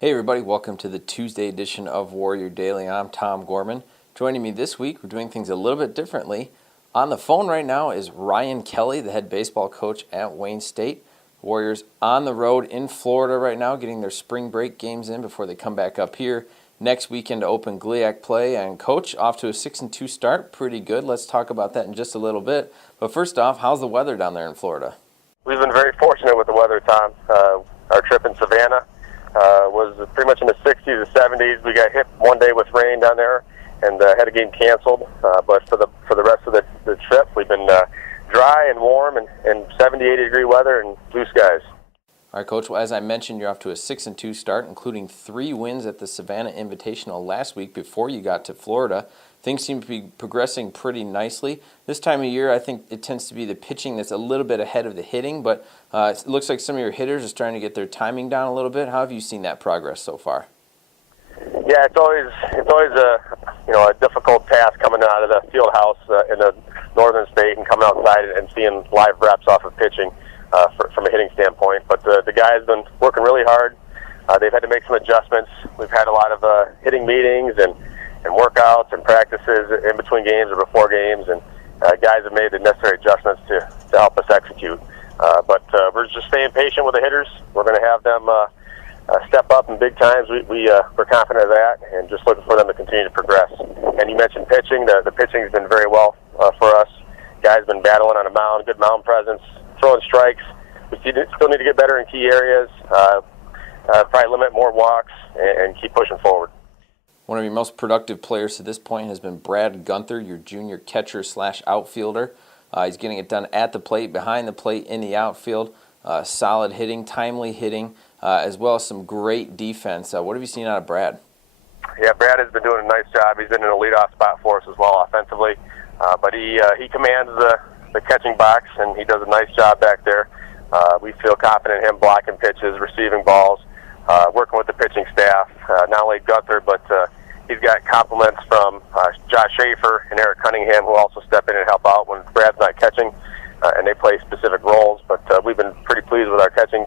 Hey everybody, welcome to the Tuesday edition of Warrior Daily. I'm Tom Gorman. Joining me this week, we're doing things a little bit differently. On the phone right now is Ryan Kelley, the head baseball coach at Wayne State. Warriors on the road in Florida right now, getting their spring break games in before they come back up here next weekend to open GLIAC play. And Coach, off to a 6-2 start, pretty good. Let's talk about that in just a little bit. But first off, how's the weather down there in Florida? We've been very fortunate with the weather, Tom. Our trip in Savannah was pretty much in the 60s and 70s. We got hit one day with rain down there and had a game canceled. But for the rest of the trip, we've been dry and warm and 70, 80 degree weather and blue skies. All right, Coach, well, as I mentioned, you're off to a 6-2 start, including 3 wins at the Savannah Invitational last week before you got to Florida. Things seem to be progressing pretty nicely. This time of year, I think it tends to be the pitching that's a little bit ahead of the hitting, but it looks like some of your hitters are starting to get their timing down a little bit. How have you seen that progress so far? Yeah, it's always a difficult task coming out of the field house in the northern state and coming outside and seeing live reps off of pitching from a hitting standpoint. But the guys have been working really hard. They've had to make some adjustments. We've had a lot of hitting meetings and workouts and practices in between games or before games, and guys have made the necessary adjustments to help us execute. But we're just staying patient with the hitters. We're going to have them step up in big times. We're confident of that, and just looking for them to continue to progress. And you mentioned pitching. The pitching has been very well for us. Guys have been battling on a mound, good mound presence, throwing strikes. We still need to get better in key areas, probably limit more walks, and keep pushing forward. One of your most productive players to this point has been Brad Gunther, your junior catcher/outfielder. He's getting it done at the plate, behind the plate, in the outfield. Solid hitting, timely hitting, as well as some great defense. What have you seen out of Brad? Yeah, Brad has been doing a nice job. He's in a leadoff spot for us as well offensively. But he commands the catching box, and he does a nice job back there. We feel confident in him blocking pitches, receiving balls, working with the pitching staff. Not only Gunther, but he's got compliments from Josh Schaefer and Eric Cunningham, who also step in and help out when Brad's not catching, and they play specific roles. But we've been pretty pleased with our catching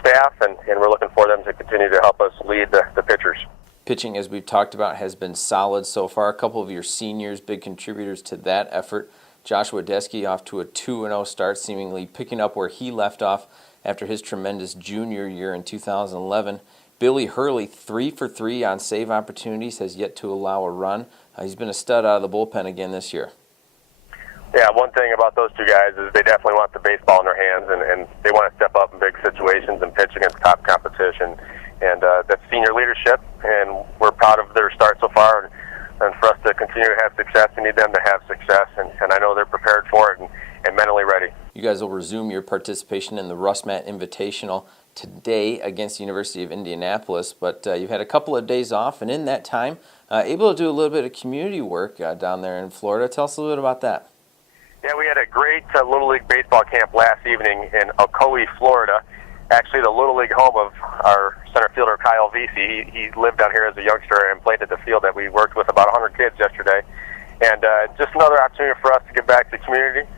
staff, and we're looking for them to continue to help us lead the pitchers. Pitching, as we've talked about, has been solid so far. A couple of your seniors, big contributors to that effort. Joshua Desky off to a 2-0 start, seemingly picking up where he left off after his tremendous junior year in 2011. Billy Hurley, 3 for 3 on save opportunities, has yet to allow a run. He's been a stud out of the bullpen again this year. Yeah, one thing about those two guys is they definitely want the baseball in their hands, and they want to step up in big situations and pitch against top competition. And that's senior leadership, and we're proud of their start so far. And for us to continue to have success, we need them to have success, and I know they're prepared for it and mentally ready. You guys will resume your participation in the Russmat Invitational today against the University of Indianapolis, but you've had a couple of days off, and in that time, able to do a little bit of community work down there in Florida. Tell us a little bit about that. Yeah, we had a great Little League baseball camp last evening in Ocoee, Florida. Actually, the Little League home of our center fielder, Kyle Vesey. He lived down here as a youngster and played at the field that we worked with about 100 kids yesterday. And just another opportunity for us to get back to the community,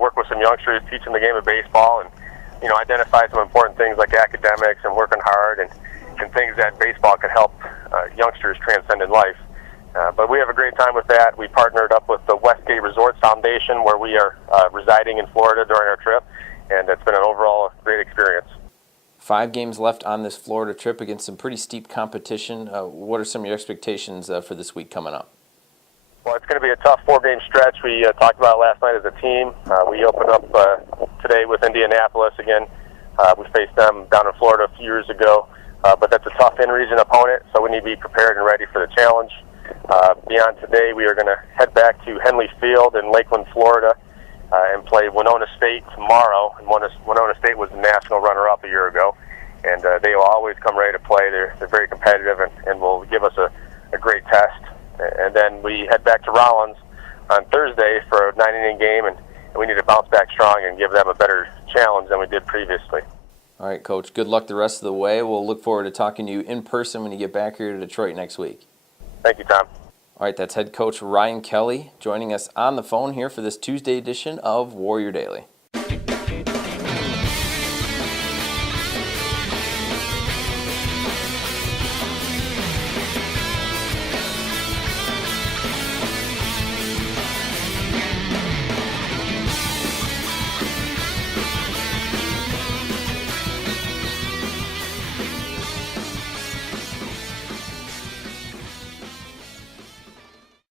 work with some youngsters, teach them the game of baseball, and identify some important things like academics and working hard and things that baseball can help youngsters transcend in life. But we have a great time with that. We partnered up with the Westgate Resort Foundation, where we are residing in Florida during our trip, and it's been an overall great experience. 5 games left on this Florida trip against some pretty steep competition. What are some of your expectations for this week coming up? Well, it's going to be a tough 4-game stretch. We talked about it last night as a team. We opened up today with Indianapolis again. We faced them down in Florida a few years ago, but that's a tough in-region opponent, so we need to be prepared and ready for the challenge. Beyond today, we are going to head back to Henley Field in Lakeland, Florida, and play Winona State tomorrow. And Winona State was the national runner-up a year ago, and they will always come ready to play. They're very competitive and will give us a great test. And then we head back to Rollins on Thursday for a 9-inning game, and we need to bounce back strong and give them a better challenge than we did previously. All right, Coach, good luck the rest of the way. We'll look forward to talking to you in person when you get back here to Detroit next week. Thank you, Tom. All right, that's head coach Ryan Kelley joining us on the phone here for this Tuesday edition of Warrior Daily.